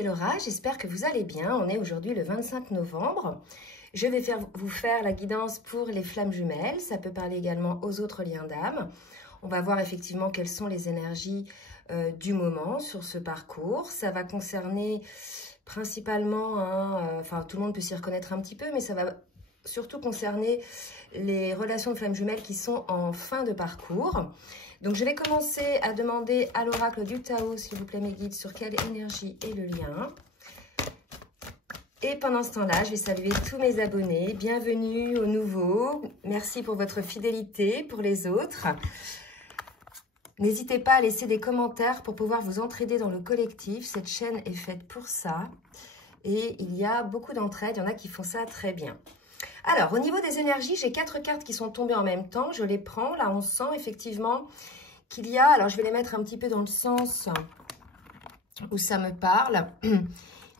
c'est Laura, j'espère que vous allez bien. On est aujourd'hui le 25 novembre. Je vais vous faire la guidance pour les flammes jumelles. Ça peut parler également aux autres liens d'âme. On va voir effectivement quelles sont les énergies du moment sur ce parcours. Ça va concerner principalement, enfin tout le monde peut s'y reconnaître un petit peu, mais ça va surtout concerner les relations de flammes jumelles qui sont en fin de parcours. Donc je vais commencer à demander à l'oracle du Tao, s'il vous plaît mes guides, sur quelle énergie est le lien. Et pendant ce temps-là, je vais saluer tous mes abonnés. Bienvenue aux nouveaux. Merci pour votre fidélité pour les autres. N'hésitez pas à laisser des commentaires pour pouvoir vous entraider dans le collectif. Cette chaîne est faite pour ça. Et il y a beaucoup d'entraide. Il y en a qui font ça très bien. Alors, au niveau des énergies, j'ai 4 cartes qui sont tombées en même temps. Je les prends. Là, on sent effectivement qu'il y a... Alors, je vais les mettre un petit peu dans le sens où ça me parle.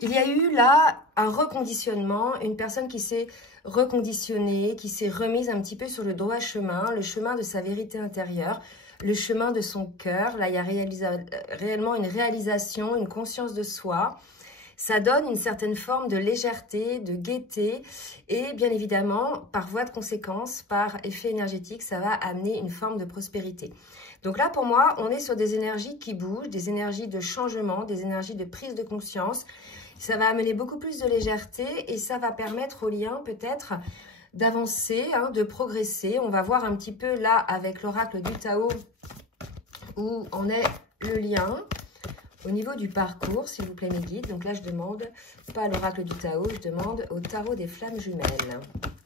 Il y a eu là un reconditionnement, une personne qui s'est reconditionnée, qui s'est remise un petit peu sur le droit chemin, le chemin de sa vérité intérieure, le chemin de son cœur. Là, il y a réellement une réalisation, une conscience de soi. Ça donne une certaine forme de légèreté, de gaieté et bien évidemment, par voie de conséquence, par effet énergétique, ça va amener une forme de prospérité. Donc là, pour moi, on est sur des énergies qui bougent, des énergies de changement, des énergies de prise de conscience. Ça va amener beaucoup plus de légèreté et ça va permettre au lien peut-être d'avancer, de progresser. On va voir un petit peu là avec l'oracle du Tao où en est le lien. Au niveau du parcours, s'il vous plaît mes guides, donc là je demande, pas à l'oracle du Tao, je demande au tarot des flammes jumelles.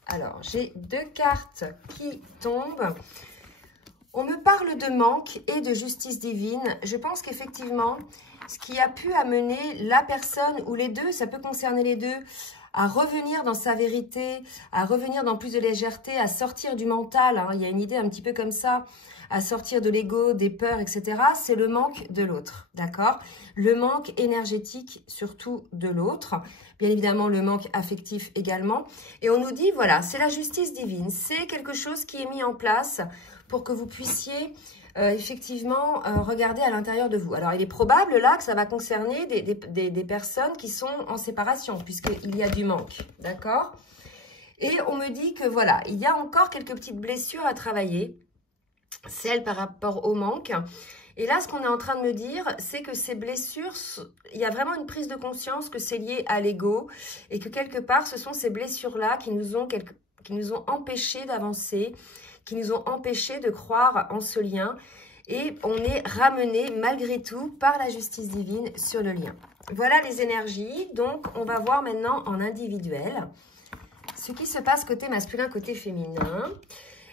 Alors, j'ai 2 cartes qui tombent. On me parle de manque et de justice divine. Je pense qu'effectivement, ce qui a pu amener la personne, ou les deux, ça peut concerner les deux, à revenir dans sa vérité, à revenir dans plus de légèreté, à sortir du mental, il y a une idée un petit peu comme ça, à sortir de l'ego, des peurs, etc. C'est le manque de l'autre, d'accord? Le manque énergétique surtout de l'autre, bien évidemment le manque affectif également. Et on nous dit, voilà, c'est la justice divine, c'est quelque chose qui est mis en place pour que vous puissiez effectivement regarder à l'intérieur de vous. Alors, il est probable là que ça va concerner des personnes qui sont en séparation, puisqu'il y a du manque, d'accord? Et on me dit que voilà, il y a encore quelques petites blessures à travailler, celles par rapport au manque. Et là, ce qu'on est en train de me dire, c'est que ces blessures, il y a vraiment une prise de conscience que c'est lié à l'ego et que quelque part, ce sont ces blessures-là qui nous ont empêchés d'avancer, qui nous ont empêchés de croire en ce lien. Et on est ramené malgré tout par la justice divine sur le lien. Voilà les énergies. Donc, on va voir maintenant en individuel ce qui se passe côté masculin, côté féminin.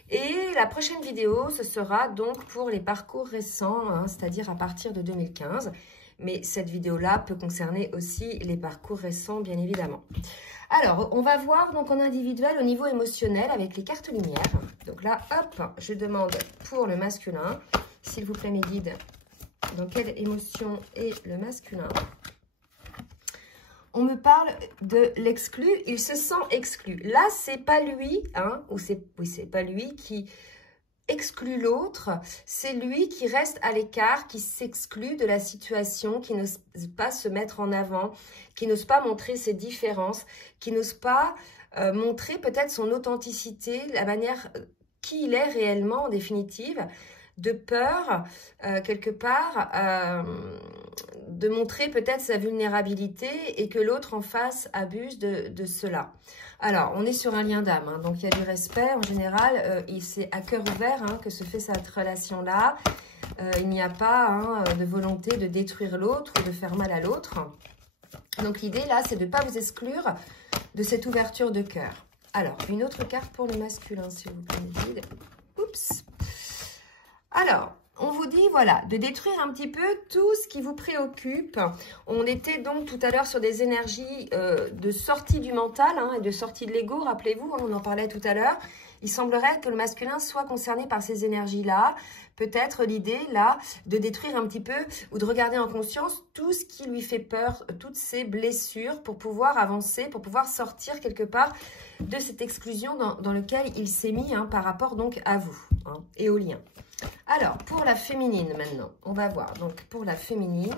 Et la prochaine vidéo, ce sera donc pour les parcours récents, c'est-à-dire à partir de 2015. Mais cette vidéo-là peut concerner aussi les parcours récents, bien évidemment. Alors, on va voir donc en individuel au niveau émotionnel avec les cartes lumière. Donc là, hop, je demande pour le masculin, s'il vous plaît mes guides, dans quelle émotion est le masculin? On me parle de l'exclu, il se sent exclu. Là, c'est pas lui, oui, c'est pas lui qui exclut l'autre, c'est lui qui reste à l'écart, qui s'exclut de la situation, qui n'ose pas se mettre en avant, qui n'ose pas montrer ses différences, qui n'ose pas montrer peut-être son authenticité, la manière qui il est réellement en définitive, de peur, quelque part, de montrer peut-être sa vulnérabilité et que l'autre en face abuse de cela. Alors, on est sur un lien d'âme, donc il y a du respect en général, c'est à cœur ouvert que se fait cette relation-là. Il n'y a pas de volonté de détruire l'autre ou de faire mal à l'autre. Donc l'idée là, c'est de ne pas vous exclure de cette ouverture de cœur. Alors, une autre carte pour le masculin, s'il vous plaît. Oups. Alors, on vous dit, voilà, de détruire un petit peu tout ce qui vous préoccupe. On était donc tout à l'heure sur des énergies de sortie du mental et de sortie de l'ego, rappelez-vous, on en parlait tout à l'heure. Il semblerait que le masculin soit concerné par ces énergies-là. Peut-être l'idée, là, de détruire un petit peu ou de regarder en conscience tout ce qui lui fait peur, toutes ces blessures pour pouvoir avancer, pour pouvoir sortir quelque part de cette exclusion dans laquelle il s'est mis par rapport donc à vous et au lien. Alors, pour la féminine maintenant, on va voir. Donc, pour la féminine,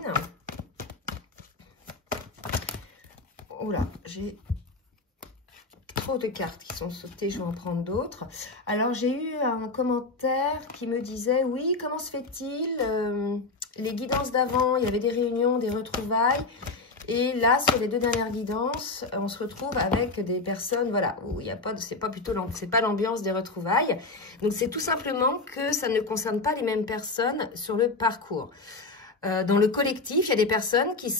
Oula, j'ai trop de cartes qui sont sautées, je vais en prendre d'autres. Alors, j'ai eu un commentaire qui me disait, oui, comment se fait-il les guidances d'avant, il y avait des réunions, des retrouvailles. Et là, sur les 2 dernières guidances, on se retrouve avec des personnes, voilà, où il n'y a pas, c'est pas l'ambiance des retrouvailles. Donc, c'est tout simplement que ça ne concerne pas les mêmes personnes sur le parcours. Dans le collectif, il y a des personnes qui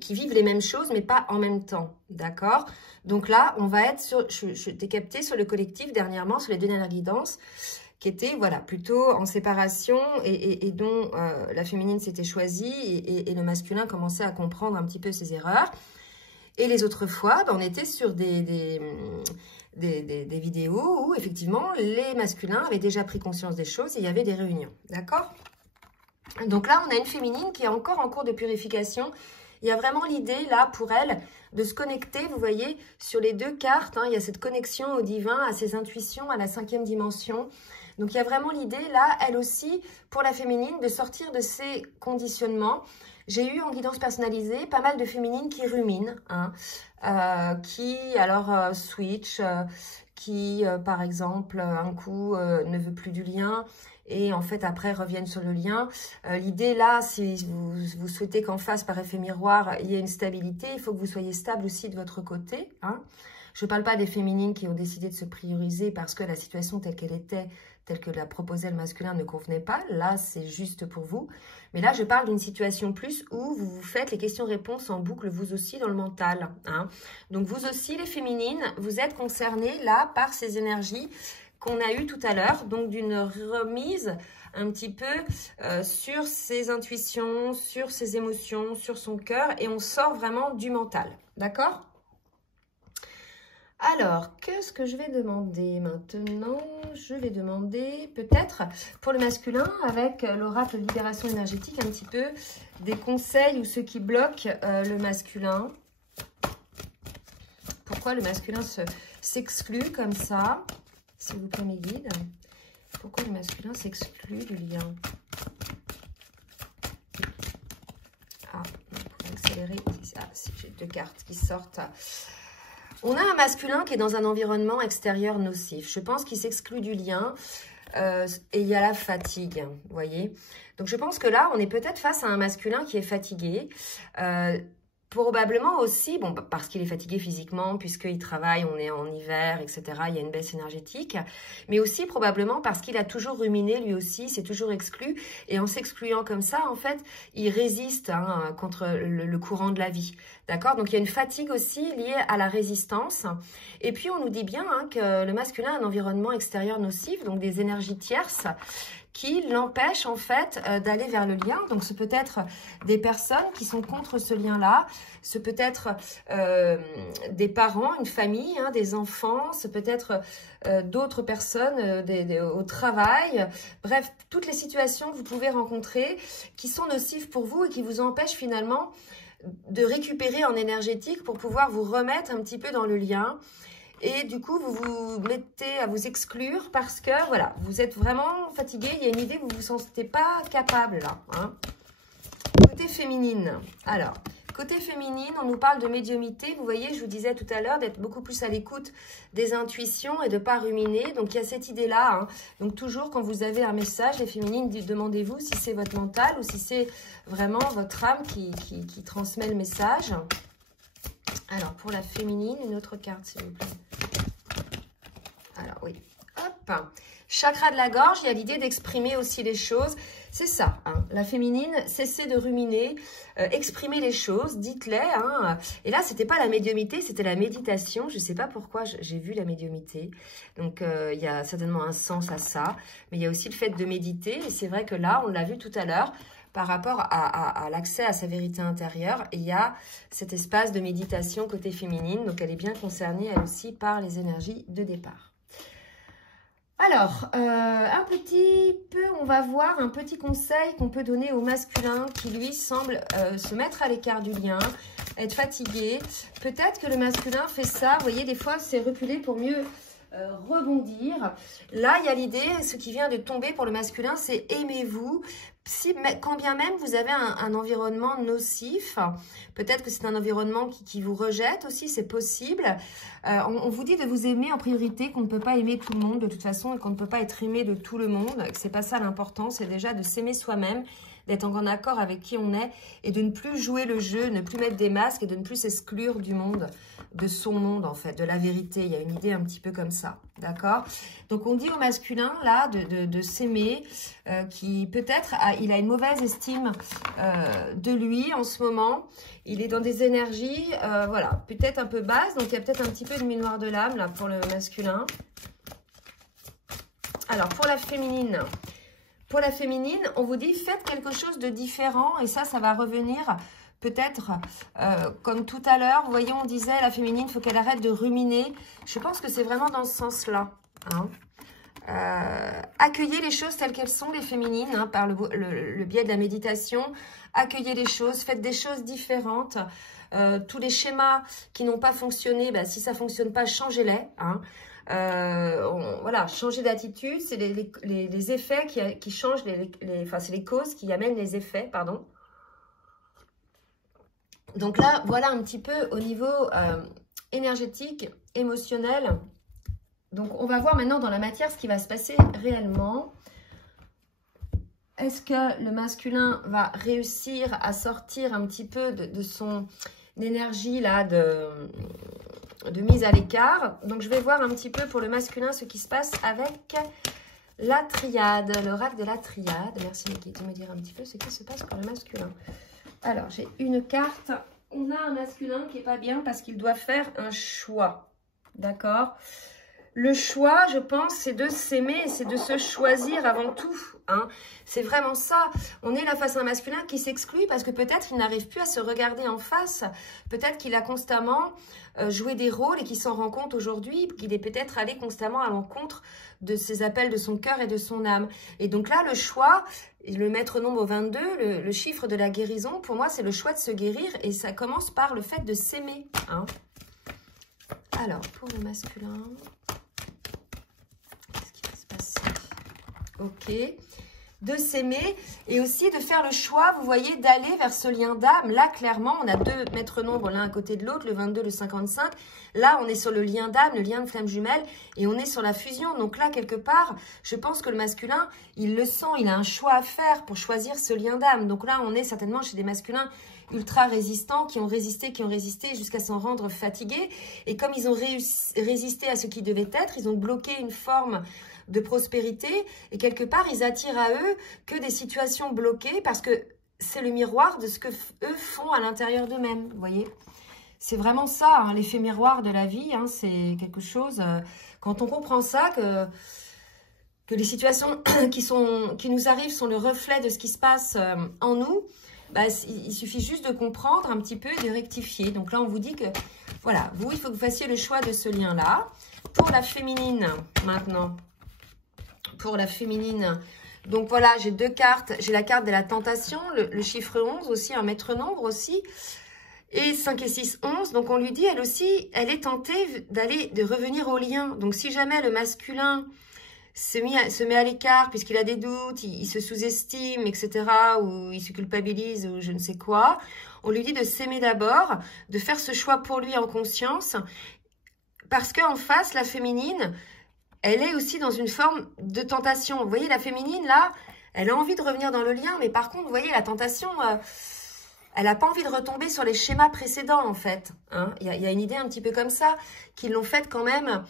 qui vivent les mêmes choses, mais pas en même temps, d'accord? Donc là, on va être sur, je t'ai capté sur le collectif dernièrement, sur les 2 dernières guidances, qui étaient, voilà, plutôt en séparation et dont la féminine s'était choisie et le masculin commençait à comprendre un petit peu ses erreurs. Et les autres fois, on était sur des vidéos où, effectivement, les masculins avaient déjà pris conscience des choses et il y avait des réunions, d'accord? Donc là, on a une féminine qui est encore en cours de purification. Il y a vraiment l'idée, là, pour elle, de se connecter, vous voyez, sur les 2 cartes, hein, il y a cette connexion au divin, à ses intuitions, à la 5e dimension. Donc, il y a vraiment l'idée, là, elle aussi, pour la féminine, de sortir de ces conditionnements. J'ai eu en guidance personnalisée pas mal de féminines qui ruminent, hein, qui, alors, switch, qui, par exemple, un coup, ne veut plus du lien, et en fait, après, reviennent sur le lien. L'idée, là, si vous souhaitez qu'en face, par effet miroir, il y ait une stabilité, il faut que vous soyez stable aussi de votre côté. Hein. Je ne parle pas des féminines qui ont décidé de se prioriser parce que la situation telle qu'elle était, telle que la proposait le masculin, ne convenait pas. Là, c'est juste pour vous. Mais là, je parle d'une situation plus où vous vous faites les questions-réponses en boucle, vous aussi, dans le mental. Hein. Donc, vous aussi, les féminines, vous êtes concernées, là, par ces énergies qu'on a eu tout à l'heure, donc d'une remise un petit peu sur ses intuitions, sur ses émotions, sur son cœur, et on sort vraiment du mental, d'accord? Alors, qu'est-ce que je vais demander maintenant? Je vais demander peut-être pour le masculin, avec l'oracle libération énergétique, un petit peu des conseils ou ce qui bloque le masculin. Pourquoi le masculin s'exclut comme ça? S'il vous plaît, mes guides. Pourquoi le masculin s'exclut du lien? Ah, pour accélérer. Ah, si j'ai 2 cartes qui sortent. On a un masculin qui est dans un environnement extérieur nocif. Je pense qu'il s'exclut du lien. Et il y a la fatigue, vous voyez. Donc, je pense que là, on est peut-être face à un masculin qui est fatigué. Probablement aussi, bon, parce qu'il est fatigué physiquement, puisqu'il travaille, on est en hiver, etc. Il y a une baisse énergétique. Mais aussi probablement parce qu'il a toujours ruminé, lui aussi, s'est toujours exclu. Et en s'excluant comme ça, en fait, il résiste contre le courant de la vie. D'accord? Donc, il y a une fatigue aussi liée à la résistance. Et puis, on nous dit bien que le masculin a un environnement extérieur nocif, donc des énergies tierces, qui l'empêche en fait d'aller vers le lien. Donc, ce peut être des personnes qui sont contre ce lien-là. Ce peut être des parents, une famille, hein, des enfants. Ce peut être d'autres personnes au travail. Bref, toutes les situations que vous pouvez rencontrer qui sont nocives pour vous et qui vous empêchent finalement de récupérer en énergétique pour pouvoir vous remettre un petit peu dans le lien. Et du coup, vous vous mettez à vous exclure parce que, voilà, vous êtes vraiment fatigué. Il y a une idée que vous ne vous sentez pas capable, là. Hein. Côté féminine. Alors, côté féminine, on nous parle de médiumnité. Vous voyez, je vous disais tout à l'heure d'être beaucoup plus à l'écoute des intuitions et de ne pas ruminer. Donc, il y a cette idée-là. Hein. Donc, toujours, quand vous avez un message, les féminines, demandez-vous si c'est votre mental ou si c'est vraiment votre âme qui transmet le message. Alors, pour la féminine, une autre carte, s'il vous plaît. Alors, oui. Hop. Chakra de la gorge, il y a l'idée d'exprimer aussi les choses. C'est ça, hein. La féminine, cessez de ruminer, exprimez les choses, dites-les. Hein. Et là, c'était pas la médiumité, c'était la méditation. Je sais pas pourquoi j'ai vu la médiumité. Donc, il y a certainement un sens à ça. Mais il y a aussi le fait de méditer. Et c'est vrai que là, on l'a vu tout à l'heure, par rapport à l'accès à sa vérité intérieure, il y a cet espace de méditation côté féminine. Donc, elle est bien concernée, elle aussi, par les énergies de départ. Alors, un petit peu, on va voir un petit conseil qu'on peut donner au masculin qui, lui, semble se mettre à l'écart du lien, être fatigué. Peut-être que le masculin fait ça, vous voyez, des fois, c'est reculer pour mieux rebondir. Là, il y a l'idée, ce qui vient de tomber pour le masculin, c'est aimez-vous. quand bien même vous avez un environnement nocif, peut-être que c'est un environnement qui vous rejette aussi, c'est possible. On vous dit de vous aimer en priorité, qu'on ne peut pas aimer tout le monde de toute façon et qu'on ne peut pas être aimé de tout le monde. C'est pas ça l'important, c'est déjà de s'aimer soi-même, d'être en accord avec qui on est et de ne plus jouer le jeu, ne plus mettre des masques et de ne plus s'exclure du monde, de son monde en fait, de la vérité. Il y a une idée un petit peu comme ça, d'accord? Donc on dit au masculin là de s'aimer, qui peut-être il a une mauvaise estime de lui en ce moment. Il est dans des énergies, voilà, peut-être un peu basses, donc il y a peut-être un petit peu de noir de l'âme là pour le masculin. Alors pour la féminine. Pour la féminine, on vous dit faites quelque chose de différent et ça va revenir peut-être comme tout à l'heure. Vous voyez, on disait la féminine, il faut qu'elle arrête de ruminer. Je pense que c'est vraiment dans ce sens-là. Hein. Accueillez les choses telles qu'elles sont, les féminines, hein, par le biais de la méditation. Accueillez les choses, faites des choses différentes. Tous les schémas qui n'ont pas fonctionné, bah, si ça ne fonctionne pas, changez-les. Hein. Voilà, changer d'attitude, c'est les effets qui changent, enfin c'est les causes qui amènent les effets, pardon. Donc là, voilà un petit peu au niveau énergétique, émotionnel. Donc on va voir maintenant dans la matière ce qui va se passer réellement. Est-ce que le masculin va réussir à sortir un petit peu de son énergie là de mise à l'écart? Donc je vais voir un petit peu pour le masculin ce qui se passe avec la triade, l'oracle de la triade. Merci Niki de me dire un petit peu ce qui se passe pour le masculin. Alors j'ai une carte, on a un masculin qui n'est pas bien parce qu'il doit faire un choix, d'accord? Le choix, je pense, c'est de s'aimer, c'est de se choisir avant tout. Hein. C'est vraiment ça. On est là face à un masculin qui s'exclut parce que peut-être il n'arrive plus à se regarder en face. Peut-être qu'il a constamment joué des rôles et qu'il s'en rend compte aujourd'hui, qu'il est peut-être allé constamment à l'encontre de ses appels de son cœur et de son âme. Et donc là, le choix, le maître nombre 22, le chiffre de la guérison, pour moi, c'est le choix de se guérir et ça commence par le fait de s'aimer. Hein. Alors, pour le masculin... Ok, de s'aimer et aussi de faire le choix, vous voyez, d'aller vers ce lien d'âme. Là, clairement, on a deux maîtres nombres l'un à côté de l'autre, le 22, le 55. Là, on est sur le lien d'âme, le lien de flamme jumelle et on est sur la fusion. Donc là, quelque part, je pense que le masculin, il le sent, il a un choix à faire pour choisir ce lien d'âme. Donc là, on est certainement chez des masculins ultra résistants qui ont résisté jusqu'à s'en rendre fatigués. Et comme ils ont résisté à ce qui devait être, ils ont bloqué une forme de prospérité et quelque part ils attirent à eux que des situations bloquées parce que c'est le miroir de ce que eux font à l'intérieur d'eux-mêmes, vous voyez. C'est vraiment ça, hein, l'effet miroir de la vie, hein, c'est quelque chose, quand on comprend ça, que les situations qui nous arrivent sont le reflet de ce qui se passe en nous, bah, il suffit juste de comprendre un petit peu et de rectifier. Donc là on vous dit que, voilà, vous il faut que vous fassiez le choix de ce lien-là. Pour la féminine maintenant, pour la féminine. Donc voilà, j'ai deux cartes. J'ai la carte de la tentation, le chiffre 11 aussi, un maître nombre aussi. Et 5 et 6, 11. Donc on lui dit, elle aussi, elle est tentée de revenir au lien. Donc si jamais le masculin se met à l'écart puisqu'il a des doutes, il se sous-estime, etc. ou il se culpabilise ou je ne sais quoi, on lui dit de s'aimer d'abord, de faire ce choix pour lui en conscience. Parce qu'en face, la féminine... elle est aussi dans une forme de tentation. Vous voyez, la féminine, là, elle a envie de revenir dans le lien. Mais par contre, vous voyez, la tentation, elle n'a pas envie de retomber sur les schémas précédents, en fait. Hein. Il y a une idée un petit peu comme ça, qui l'ont faite quand même.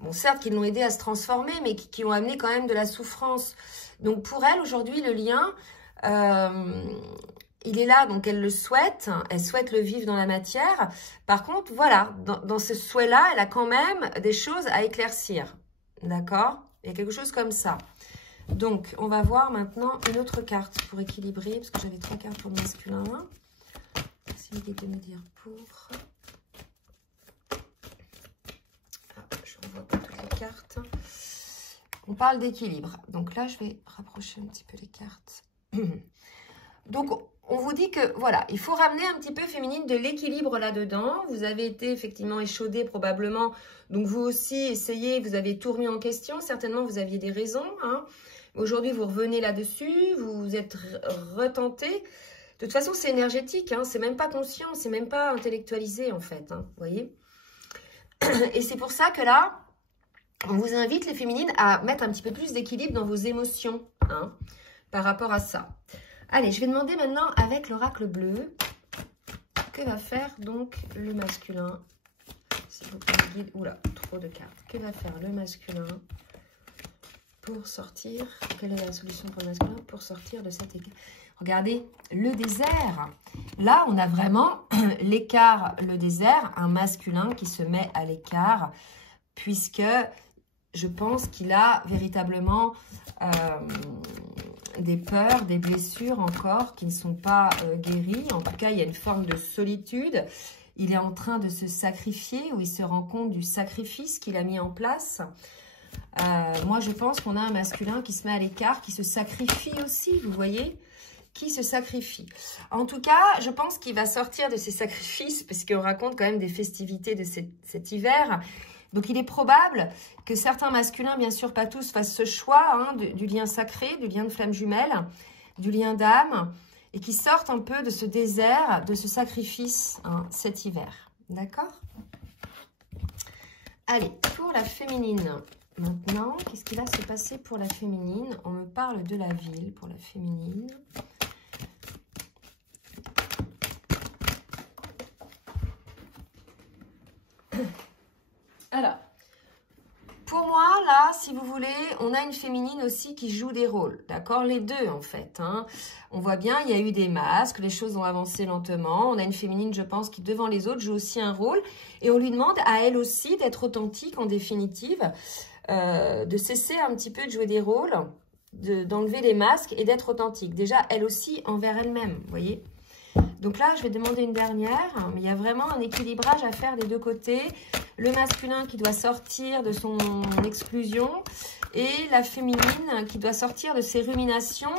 Bon, certes, qui l'ont aidé à se transformer, mais qui ont amené quand même de la souffrance. Donc, pour elle, aujourd'hui, le lien, il est là, donc elle le souhaite. Elle souhaite le vivre dans la matière. Par contre, voilà, dans ce souhait-là, elle a quand même des choses à éclaircir. D'accord? Il y a quelque chose comme ça. Donc, on va voir maintenant une autre carte pour équilibrer, parce que j'avais 3 cartes pour le masculin. Merci de me dire pour. Ah, je ne revois pas toutes les cartes. On parle d'équilibre. Donc là, je vais rapprocher un petit peu les cartes. Donc, on vous dit que, voilà, il faut ramener un petit peu féminine de l'équilibre là-dedans. Vous avez été effectivement échaudé probablement. Donc, vous aussi, essayez, vous avez tout remis en question. Certainement, vous aviez des raisons. Hein. Aujourd'hui, vous revenez là-dessus, vous êtes retenté. De toute façon, c'est énergétique, hein, c'est même pas conscient, c'est même pas intellectualisé en fait, hein, vous voyez. Et c'est pour ça que là, on vous invite les féminines à mettre un petit peu plus d'équilibre dans vos émotions, hein, par rapport à ça. Allez, je vais demander maintenant avec l'oracle bleu, que va faire donc le masculin? S'il vous plaît, guide. Oula, trop de cartes. Que va faire le masculin pour sortir? Quelle est la solution pour le masculin pour sortir de cet écart? Regardez, le désert. Là, on a vraiment l'écart, le désert, un masculin qui se met à l'écart, puisque je pense qu'il a véritablement des peurs, des blessures encore qui ne sont pas guéries. En tout cas, il y a une forme de solitude. Il est en train de se sacrifier, ou il se rend compte du sacrifice qu'il a mis en place. Moi, je pense qu'on a un masculin qui se met à l'écart, qui se sacrifie aussi, vous voyez, qui se sacrifie. En tout cas, je pense qu'il va sortir de ses sacrifices, parce qu'on raconte quand même des festivités de cet hiver. Donc, il est probable que certains masculins, bien sûr pas tous, fassent ce choix hein, du lien sacré, du lien de flamme jumelle, du lien d'âme, et qui sortent un peu de ce désert, de ce sacrifice hein, cet hiver. D'accord? Allez, pour la féminine. Maintenant, qu'est-ce qui va se passer pour la féminine? On me parle de la ville pour la féminine. Alors, pour moi, là, si vous voulez, on a une féminine aussi qui joue des rôles, d'accord? Les deux, en fait. Hein. On voit bien, il y a eu des masques, les choses ont avancé lentement. On a une féminine, je pense, qui, devant les autres, joue aussi un rôle. Et on lui demande à elle aussi d'être authentique, en définitive, de cesser un petit peu de jouer des rôles, d'enlever les masques et d'être authentique. Déjà, elle aussi, envers elle-même, vous voyez? Donc là, je vais demander une dernière, mais il y a vraiment un équilibrage à faire des deux côtés. Le masculin qui doit sortir de son exclusion et la féminine qui doit sortir de ses ruminations,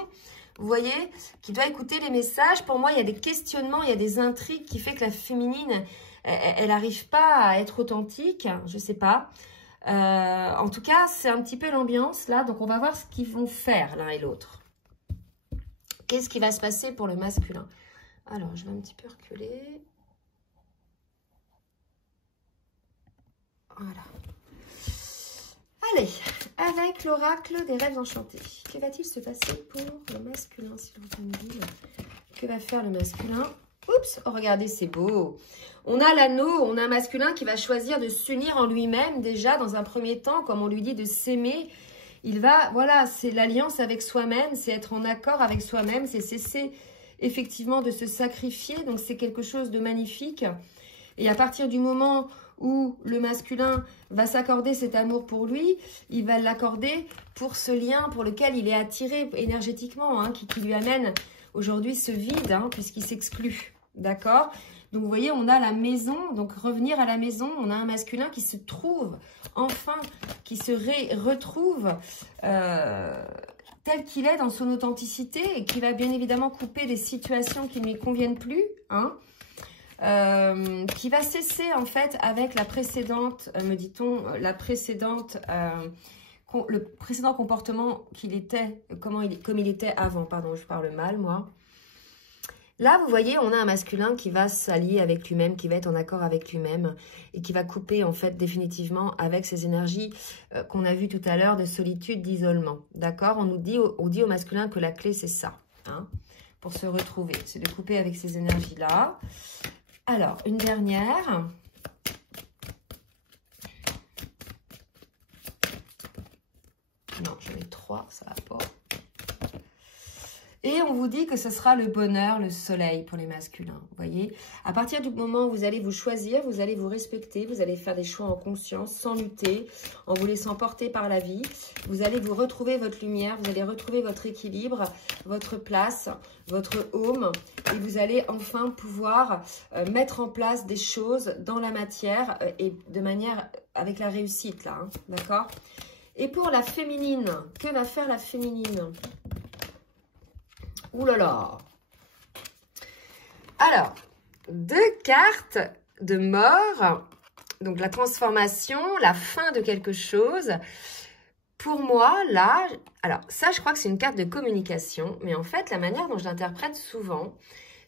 vous voyez, qui doit écouter les messages. Pour moi, il y a des questionnements, il y a des intrigues qui fait que la féminine, elle n'arrive pas à être authentique, je ne sais pas. En tout cas, c'est un petit peu l'ambiance là, donc on va voir ce qu'ils vont faire l'un et l'autre. Qu'est-ce qui va se passer pour le masculin? Alors, je vais un petit peu reculer. Voilà. Allez, avec l'oracle des rêves enchantés. Que va-t-il se passer pour le masculin, s'il vous plaît? Que va faire le masculin? Oups, oh, regardez, c'est beau. On a l'anneau, on a un masculin qui va choisir de s'unir en lui-même déjà dans un premier temps, comme on lui dit, de s'aimer. Il va, voilà, c'est l'alliance avec soi-même, c'est être en accord avec soi-même, c'est cesser effectivement de se sacrifier. Donc, c'est quelque chose de magnifique. Et à partir du moment où le masculin va s'accorder cet amour pour lui, il va l'accorder pour ce lien pour lequel il est attiré énergétiquement, hein, qui lui amène aujourd'hui ce vide, hein, puisqu'il s'exclut. D'accord? Donc, vous voyez, on a la maison. Donc, revenir à la maison, on a un masculin qui se trouve, enfin, qui se retrouve tel qu'il est dans son authenticité et qui va bien évidemment couper des situations qui ne lui conviennent plus, hein. Qui va cesser en fait avec la précédente, me dit-on, le précédent comportement qu'il était, comme il était avant, pardon, je parle mal moi. Là, vous voyez, on a un masculin qui va s'allier avec lui-même, qui va être en accord avec lui-même et qui va couper en fait définitivement avec ces énergies qu'on a vues tout à l'heure de solitude, d'isolement. D'accord? On dit au masculin que la clé c'est ça, hein, pour se retrouver, c'est de couper avec ces énergies-là. Alors, une dernière. Non, j'en ai 3, ça va pas. Et on vous dit que ce sera le bonheur, le soleil pour les masculins. Vous voyez, à partir du moment où vous allez vous choisir, vous allez vous respecter, vous allez faire des choix en conscience, sans lutter, en vous laissant porter par la vie. Vous allez vous retrouver votre lumière, vous allez retrouver votre équilibre, votre place, votre home. Et vous allez enfin pouvoir mettre en place des choses dans la matière et de manière avec la réussite là, hein, d'accord? Et pour la féminine, que va faire la féminine? Ouh là là. Alors, 2 cartes de mort. Donc, la transformation, la fin de quelque chose. pour moi, là, alors ça, je crois que c'est une carte de communication, mais en fait, la manière dont je l'interprète souvent,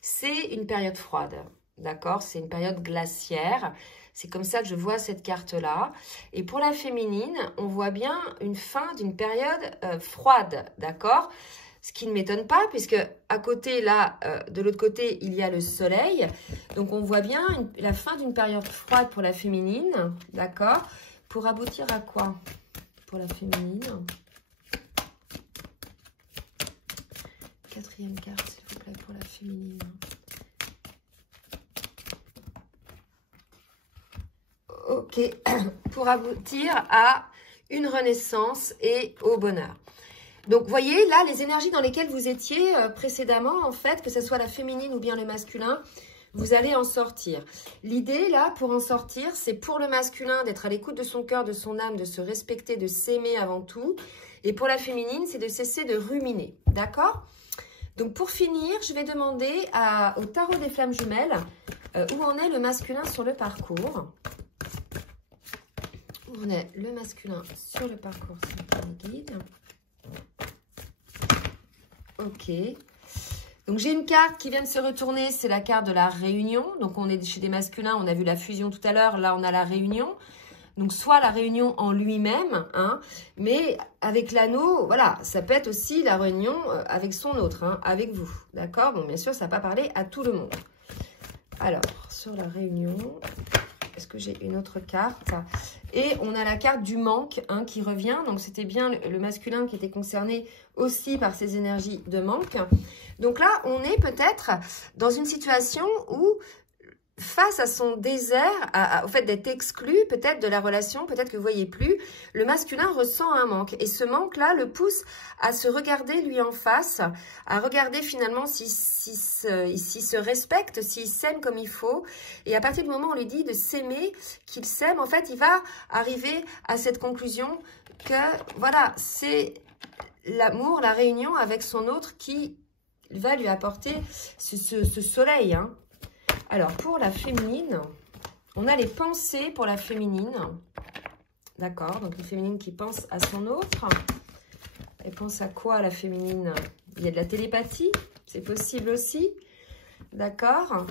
c'est une période froide, d'accord? C'est une période glaciaire. C'est comme ça que je vois cette carte-là. Et pour la féminine, on voit bien une fin d'une période froide, d'accord? Ce qui ne m'étonne pas, puisque à côté, là, de l'autre côté, il y a le soleil. Donc, on voit bien la fin d'une période froide pour la féminine, d'accord? Pour aboutir à quoi pour la féminine? Quatrième carte, s'il vous plaît, pour la féminine. Ok, pour aboutir à une renaissance et au bonheur. Donc, vous voyez, là, les énergies dans lesquelles vous étiez précédemment, en fait, que ce soit la féminine ou bien le masculin, vous allez en sortir. L'idée, là, pour en sortir, c'est pour le masculin d'être à l'écoute de son cœur, de son âme, de se respecter, de s'aimer avant tout. Et pour la féminine, c'est de cesser de ruminer. D'accord? Donc, pour finir, je vais demander au tarot des flammes jumelles où en est le masculin sur le parcours. Où en est le masculin sur le parcours, c'est le guide. Ok. Donc, j'ai une carte qui vient de se retourner, c'est la carte de la réunion. Donc, on est chez des masculins, on a vu la fusion tout à l'heure. Là, on a la réunion. Donc, soit la réunion en lui-même, hein, mais avec l'anneau, voilà, ça peut être aussi la réunion avec son autre, hein, avec vous. D'accord? Bon, bien sûr, ça ne va pas parler à tout le monde. Alors, sur la réunion, est-ce que j'ai une autre carte? Et on a la carte du manque hein, qui revient. Donc, c'était bien le masculin qui était concerné aussi par ces énergies de manque. Donc là, on est peut-être dans une situation où, face à son désert, au fait d'être exclu peut-être de la relation, peut-être que vous ne voyez plus, le masculin ressent un manque. Et ce manque-là le pousse à se regarder lui en face, à regarder finalement s'il se respecte, s'il s'aime comme il faut. Et à partir du moment où on lui dit de s'aimer, qu'il s'aime, en fait, il va arriver à cette conclusion que, voilà, c'est l'amour, la réunion avec son autre qui va lui apporter ce soleil, hein. Alors, pour la féminine, on a les pensées pour la féminine. D'accord, donc les féminines qui pensent à son autre. Elle pense à quoi, la féminine? Il y a de la télépathie, c'est possible aussi. D'accord.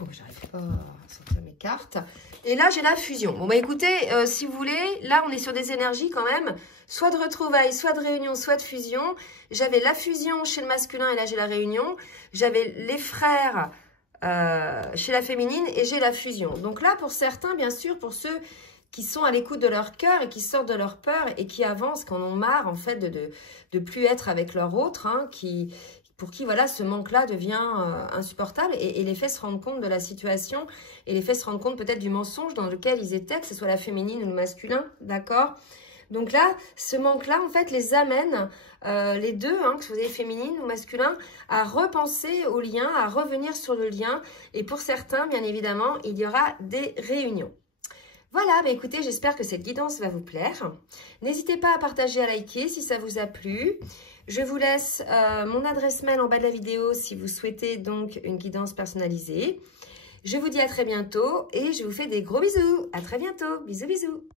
Oh, j'arrive pas à sortir mes cartes. Et là, j'ai la fusion. Bon, bah écoutez, si vous voulez, là, on est sur des énergies quand même, soit de retrouvailles, soit de réunion, soit de fusion. J'avais la fusion chez le masculin et là, j'ai la réunion. J'avais les frères chez la féminine et j'ai la fusion. Donc là, pour certains, bien sûr, pour ceux qui sont à l'écoute de leur cœur et qui sortent de leur peur et qui avancent, qui en ont marre, en fait, de plus être avec leur autre, hein, pour qui, voilà, ce manque-là devient insupportable et les fait se rendre compte de la situation et les fait se rendre compte peut-être du mensonge dans lequel ils étaient, que ce soit la féminine ou le masculin, d'accord? Donc là, ce manque-là, en fait, les amène, les deux, hein, que ce soit féminine ou masculin, à repenser au lien, à revenir sur le lien. Et pour certains, bien évidemment, il y aura des réunions. Voilà, bah écoutez, j'espère que cette guidance va vous plaire. N'hésitez pas à partager, à liker si ça vous a plu. Je vous laisse mon adresse mail en bas de la vidéo si vous souhaitez donc une guidance personnalisée. Je vous dis à très bientôt et je vous fais des gros bisous. À très bientôt. Bisous, bisous.